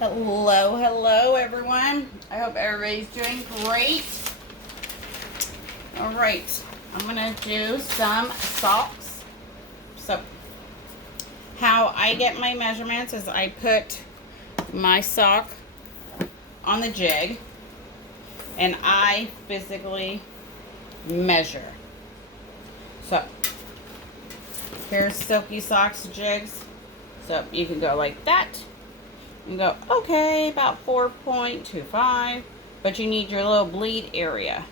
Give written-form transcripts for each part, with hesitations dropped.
Hello, hello everyone. I hope everybody's doing great. All right, I'm gonna do some socks. So how I get my measurements is I put my sock on the jig and I physically measure. So here's Silky Socks jigs. So you can go like that. You go, okay, about 4.25, but you need your little bleed area.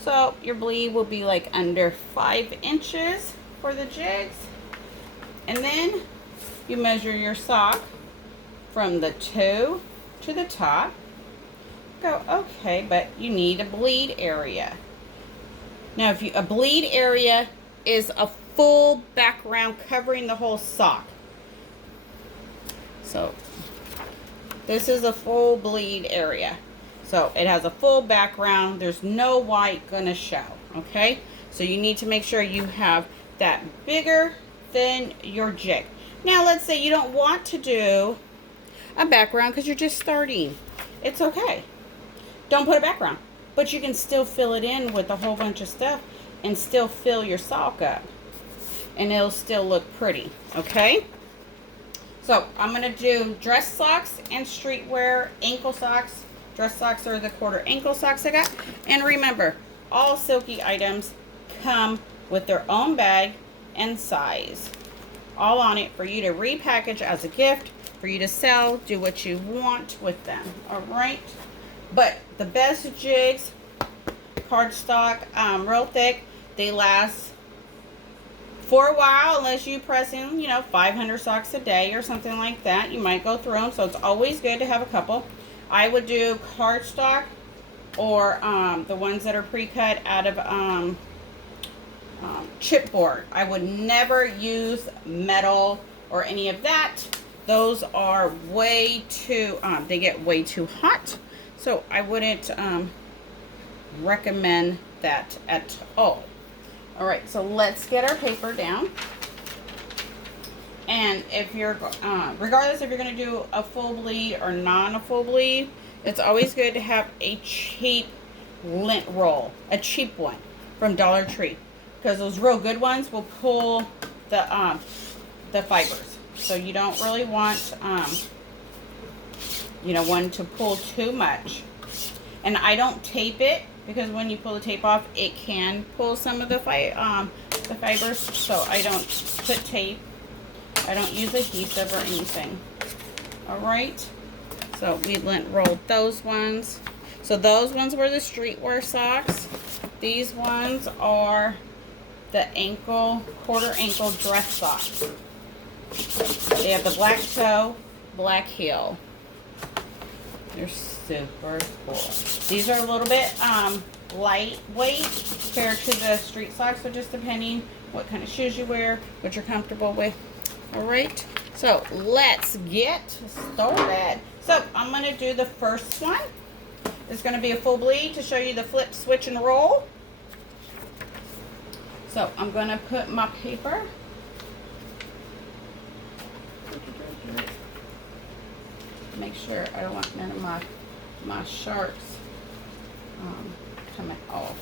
So your bleed will be like under 5 inches for the jigs. And then you measure your sock from the toe to the top. Go, okay, but you need a bleed area. Now, if a bleed area is a full background covering the whole sock. So this is a full bleed area. So it has a full background. There's no white gonna show, okay? So you need to make sure you have that bigger than your jig. Now let's say you don't want to do a background because you're just starting. It's okay. Don't put a background, but you can still fill it in with a whole bunch of stuff and still fill your sock up. And it'll still look pretty, okay? So I'm going to do dress socks and streetwear ankle socks. Dress socks are the quarter ankle socks I got. And remember, all Silky items come with their own bag and size. All on it for you to repackage as a gift, for you to sell, do what you want with them. All right. But the best jigs, cardstock, real thick, they last for a while, unless you press in, 500 socks a day or something like that. You might go through them, so it's always good to have a couple. I would do cardstock or the ones that are pre-cut out of chipboard. I would never use metal or any of that. Those are way too, they get way too hot. So I wouldn't recommend that at all. All right, so let's get our paper down. And if you're, regardless if you're going to do a full bleed or non a full bleed, it's always good to have a cheap lint roll, a cheap one from Dollar Tree, because those real good ones will pull the fibers. So you don't really want, one to pull too much. And I don't tape it, because when you pull the tape off, it can pull some of the fibers. So I don't put tape. I don't use adhesive or anything. All right. So we lint rolled those ones. So those ones were the streetwear socks. These ones are the quarter ankle dress socks. They have the black toe, black heel. They're super cool. These are a little bit lightweight compared to the street socks, so just depending what kind of shoes you wear, what you're comfortable with. All right, so let's get started. So I'm going to do the first one. It's going to be a full bleed to show you the flip, switch, and roll. So I'm going to put my paper. Make sure I don't want none of my sharps coming off.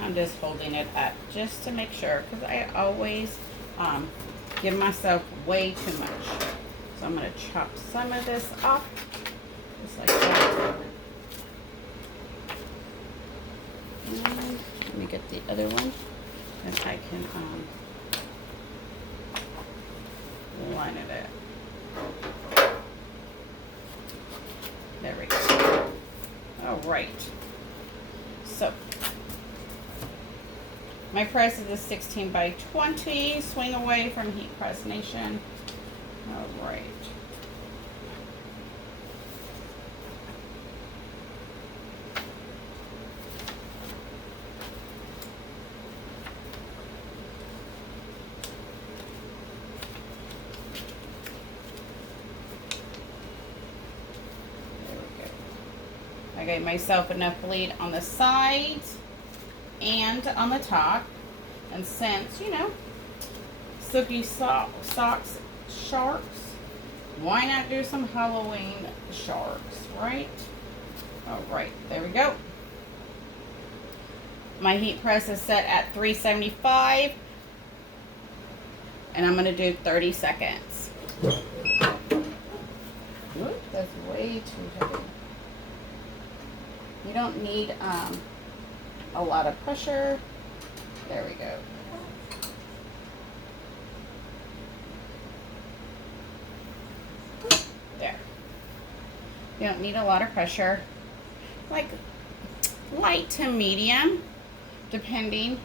I'm just holding it up just to make sure, because I always give myself way too much. So I'm going to chop some of this off, just like that. And let me get the other one, and I can line it up. There we go. All right. So my press is a 16 by 20. Swing away from Heat Press Nation. All right. I gave myself enough bleed on the sides and on the top. And since, you know, Silky Socks sharks, why not do some Halloween sharks, right? All right, there we go. My heat press is set at 375, and I'm going to do 30 seconds. Ooh, that's way too heavy. You don't need a lot of pressure. There we go. There. You don't need a lot of pressure. Like light to medium, depending.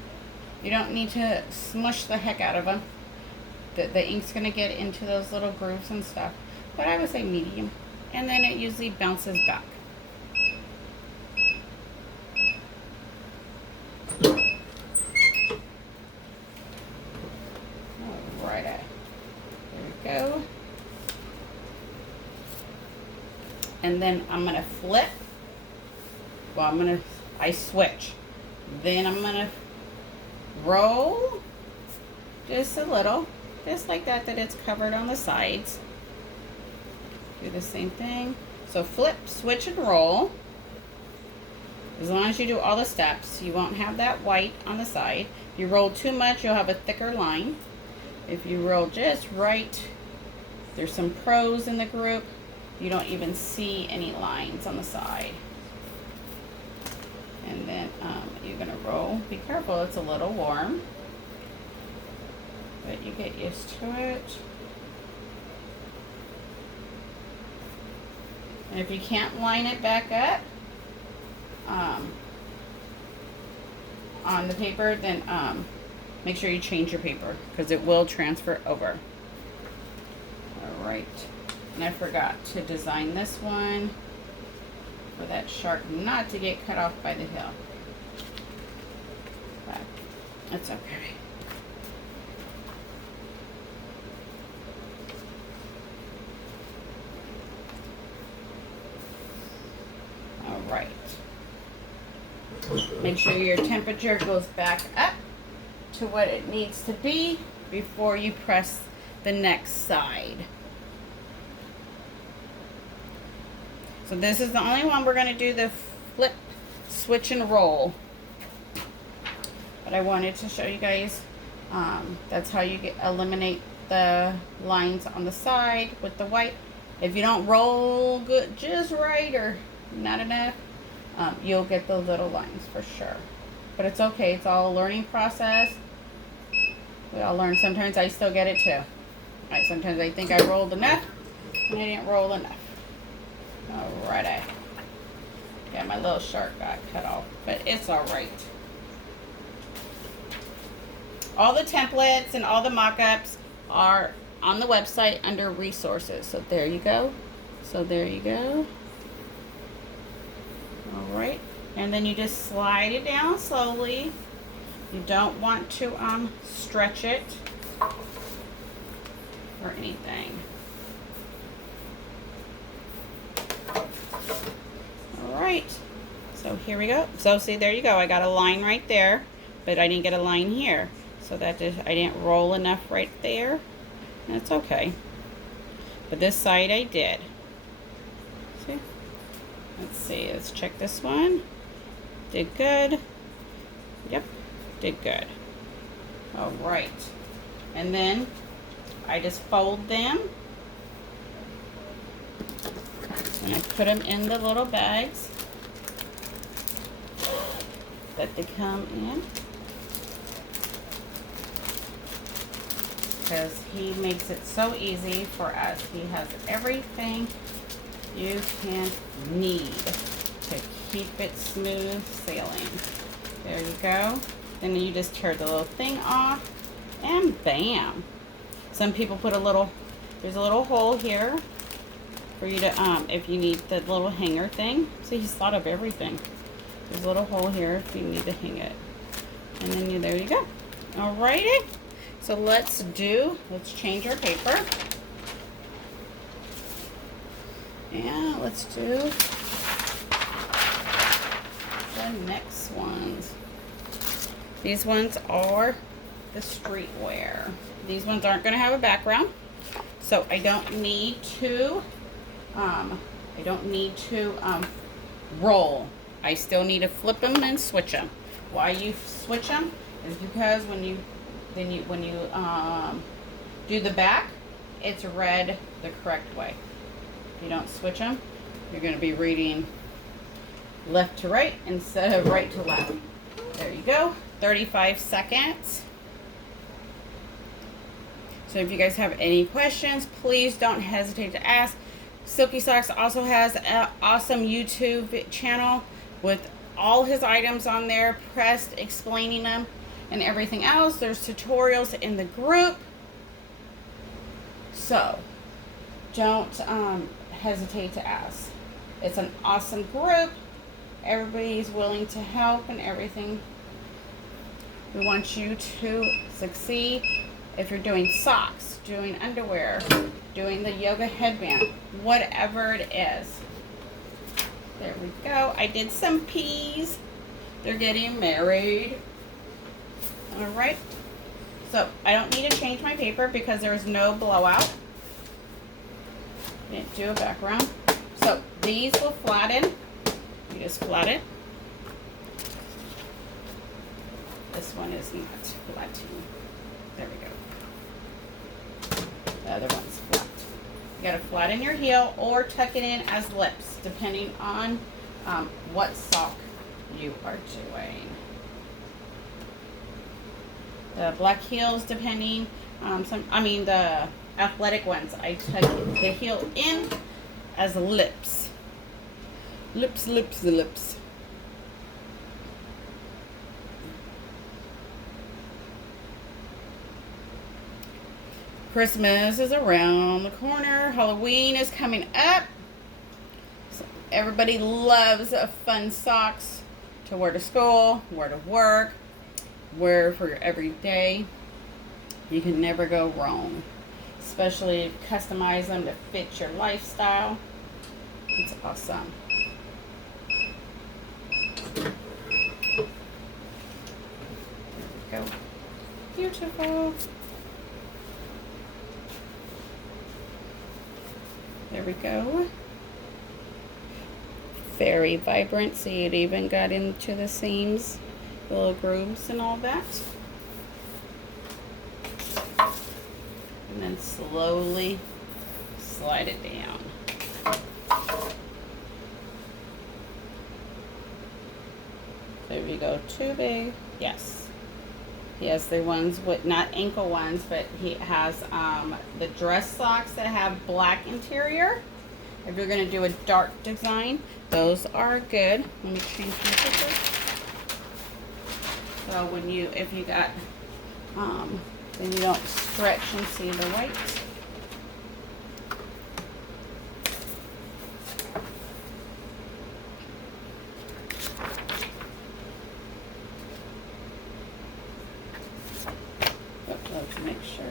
You don't need to smush the heck out of them. The ink's going to get into those little grooves and stuff. But I would say medium. And then it usually bounces back. Alright. There we go. And then I'm going to flip. Well, I switch. Then I'm going to roll just a little. Just like that it's covered on the sides. Do the same thing. So flip, switch, and roll. As long as you do all the steps, you won't have that white on the side. If you roll too much, you'll have a thicker line. If you roll just right, there's some pros in the group. You don't even see any lines on the side. And then you're going to roll. Be careful, it's a little warm. But you get used to it. And if you can't line it back up on the paper, then make sure you change your paper because it will transfer over. All right. And I forgot to design this one for that shark not to get cut off by the hill. But it's okay. All right. Make sure your temperature goes back up to what it needs to be before you press the next side. So this is the only one we're going to do the flip, switch, and roll. But I wanted to show you guys that's how you eliminate the lines on the side with the white. If you don't roll good, just right or not enough, you'll get those little lines for sure. But it's okay. It's all a learning process. We all learn. Sometimes I still get it too. Right, sometimes I think I rolled enough and I didn't roll enough. Alrighty. Yeah, my little shark got cut off, but it's alright. All the templates and all the mock-ups are on the website under resources. So there you go. Alright. And then you just slide it down slowly. You don't want to stretch it or anything. Alright, so here we go. So see, there you go. I got a line right there, but I didn't get a line here. So I didn't roll enough right there. That's okay. But this side I did. See? Let's see. Let's check this one. Did good. Yep, did good. Alright. And then I just fold them. And I put them in the little bags that they come in. Because he makes it so easy for us. He has everything you can need to keep it smooth sailing. There you go. Then you just tear the little thing off and bam. Some people put there's a little hole here for you to, if you need the little hanger thing. See, he's thought of everything. There's a little hole here if you need to hang it. And then there you go. Alrighty. So let's change our paper. Yeah, let's do the next ones. These ones are the streetwear. These ones aren't going to have a background, so I don't need to roll. I still need to flip them and switch them. Why you switch them is because when you do the back, it's read the correct way. If you don't switch them, you're going to be reading left to right instead of right to left. There you go. 35 seconds. So if you guys have any questions, please don't hesitate to ask. Silky Socks also has an awesome YouTube channel with all his items on there, pressed, explaining them and everything else. There's tutorials in the group. So don't hesitate to ask. It's an awesome group. Everybody's willing to help and everything. We want you to succeed. If you're doing socks, doing underwear, doing the yoga headband, whatever it is. There we go. I did some peas. They're getting married. All right. So I don't need to change my paper because there's no blowout. Didn't do a background. So these will flatten. You just flat it. This one is not flattening. There we go. The other one's flat. You gotta flatten your heel or tuck it in as lips, depending on what sock you are doing. The black heels, depending, the athletic ones, I tuck the heel in as lips. Lips, lips, lips. Christmas is around the corner. Halloween is coming up. So everybody loves fun socks to wear to school, wear to work, wear for your everyday. You can never go wrong. Especially if you customize them to fit your lifestyle. It's awesome. There we go. Beautiful. There we go. Very vibrant. See, it even got into the seams, the little grooves and all that. And then slowly slide it down. So if you go too big, yes. He has the ones with, not ankle ones, but he has the dress socks that have black interior. If you're going to do a dark design, those are good. Let me change my picture. So when if you got, then you don't stretch and see the white. Let's make sure.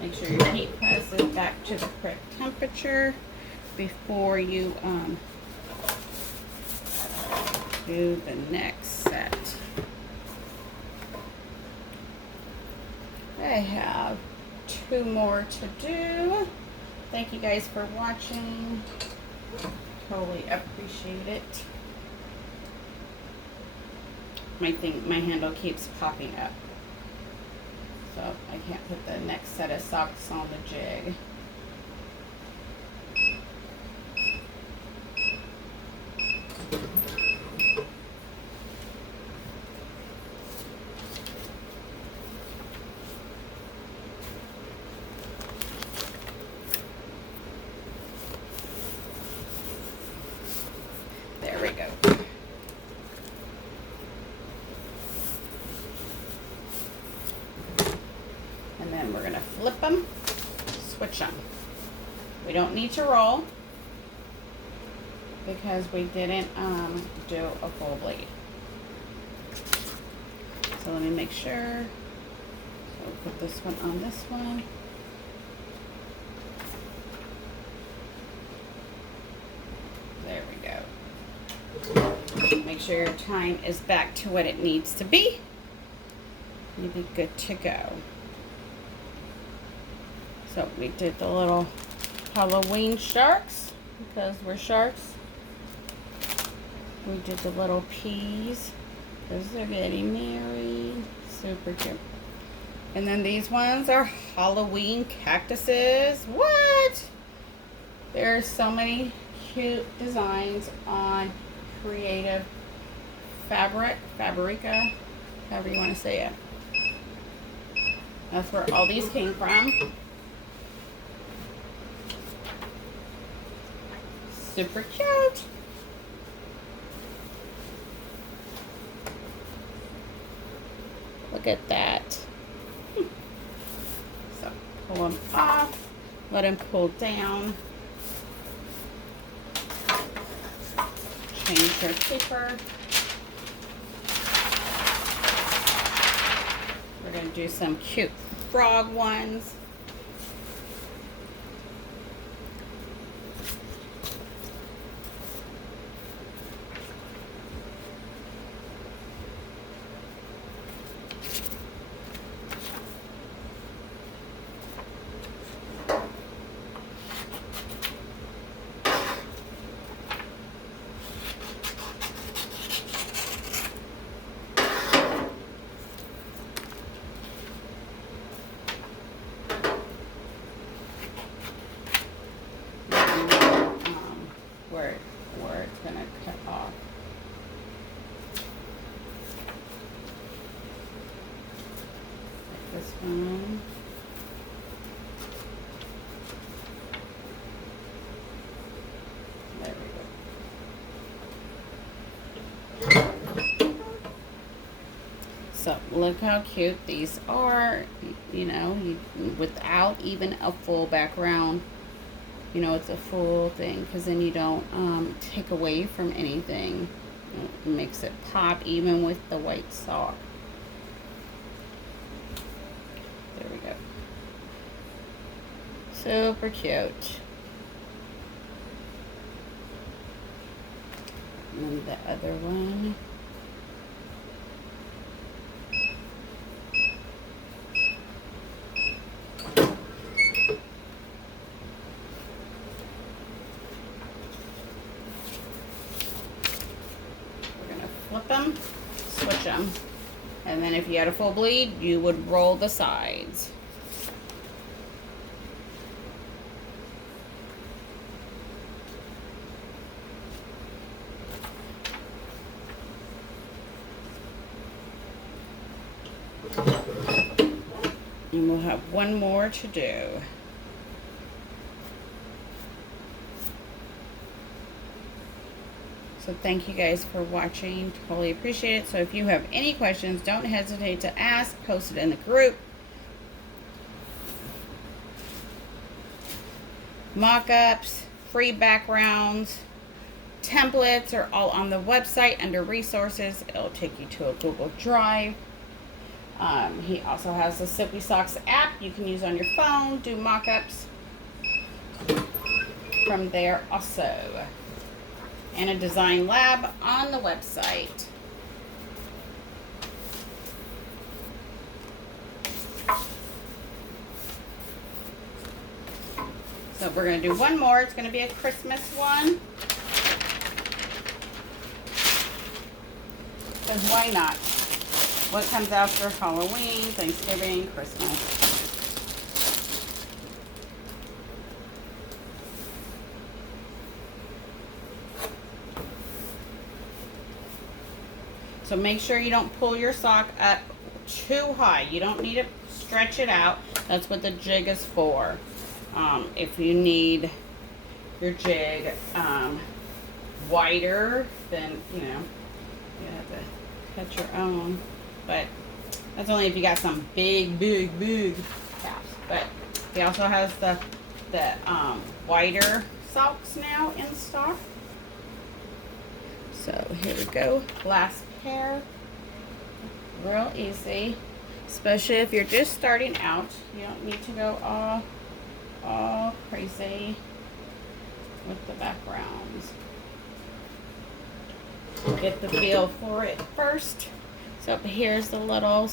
Make sure your heat press is back to the correct temperature before you do the next set. I have 2 more to do. Thank you guys for watching. Totally appreciate it. My handle keeps popping up, so I can't put the next set of socks on the jig. There we go. And then we're going to flip them, switch them. We don't need to roll because we didn't do a full bleed. So let me make sure. So we'll put this one on this one. make sure your time is back to what it needs to be. You'll be good to go. So we did the little Halloween sharks because we're sharks. We did the little peas because they're getting married. Super cute. And then these ones are Halloween cactuses. What? There's so many cute designs on Creative Fabrica, however you want to say it. That's where all these came from. Super cute. Look at that. So pull them off, let them pull down. Change your paper. We're going to do some cute frog ones. Where it's gonna cut off. Like this one. There we go. So look how cute these are, you know, without even a full background. You know, it's a full thing because then you don't take away from anything. It makes it pop even with the white sock. There we go. Super cute. And then the other one. Flip them, switch them, and then if you had a full bleed, you would roll the sides. And we'll have one more to do. So thank you guys for watching. Totally appreciate it. So if you have any questions, don't hesitate to ask. Post it in the group. Mock-ups, free backgrounds, templates are all on the website under resources. It'll take you to a Google Drive. He also has the Silky Socks app you can use on your phone. Do mock-ups from there also. And a design lab on the website. So we're going to do one more. It's going to be a Christmas one. Because why not? What comes after Halloween, Thanksgiving, Christmas? So make sure you don't pull your sock up too high. You don't need to stretch it out. That's what the jig is for. If you need your jig wider, then, you know, you have to cut your own. But that's only if you got some big caps. But he also has the wider socks now in stock. So here we go. Last pair. Real easy, especially if you're just starting out. You don't need to go all crazy with the backgrounds. get the feel for it first. So here's the little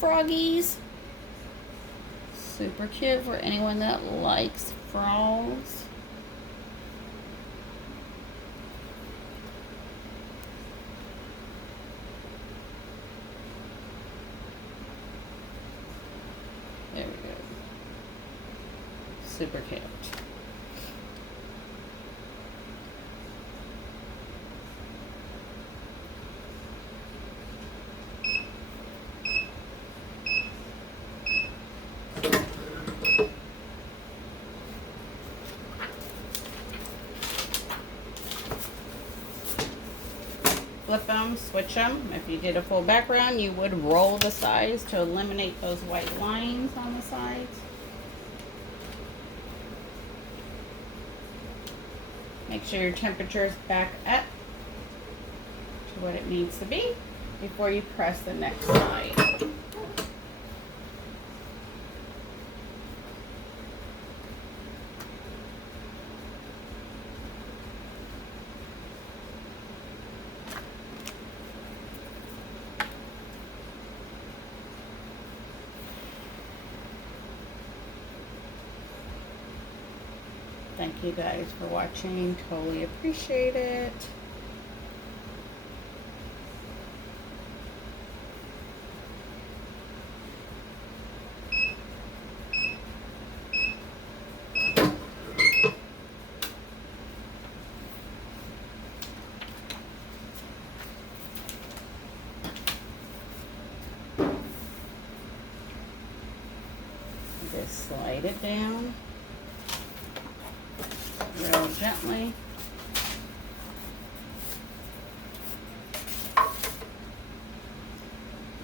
froggies. Super cute for anyone that likes frogs. There we go. Super cute. Flip them, switch them. If you did a full background, you would roll the sides to eliminate those white lines on the sides. Make sure your temperature is back up to what it needs to be before you press the next side. Thank you guys for watching. Totally appreciate it. Just slide it down real gently.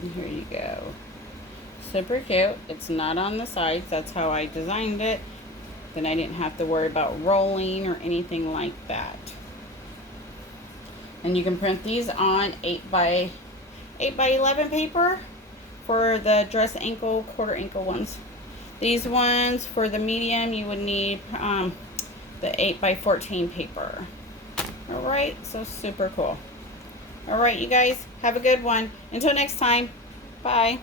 And here you go. Super cute. It's not on the sides. That's how I designed it. Then I didn't have to worry about rolling or anything like that. And you can print these on 8 by 11 paper for the dress ankle, quarter ankle ones. These ones for the medium, you would need the 8 by 14 paper. Alright, so super cool. Alright, you guys, have a good one. Until next time, bye.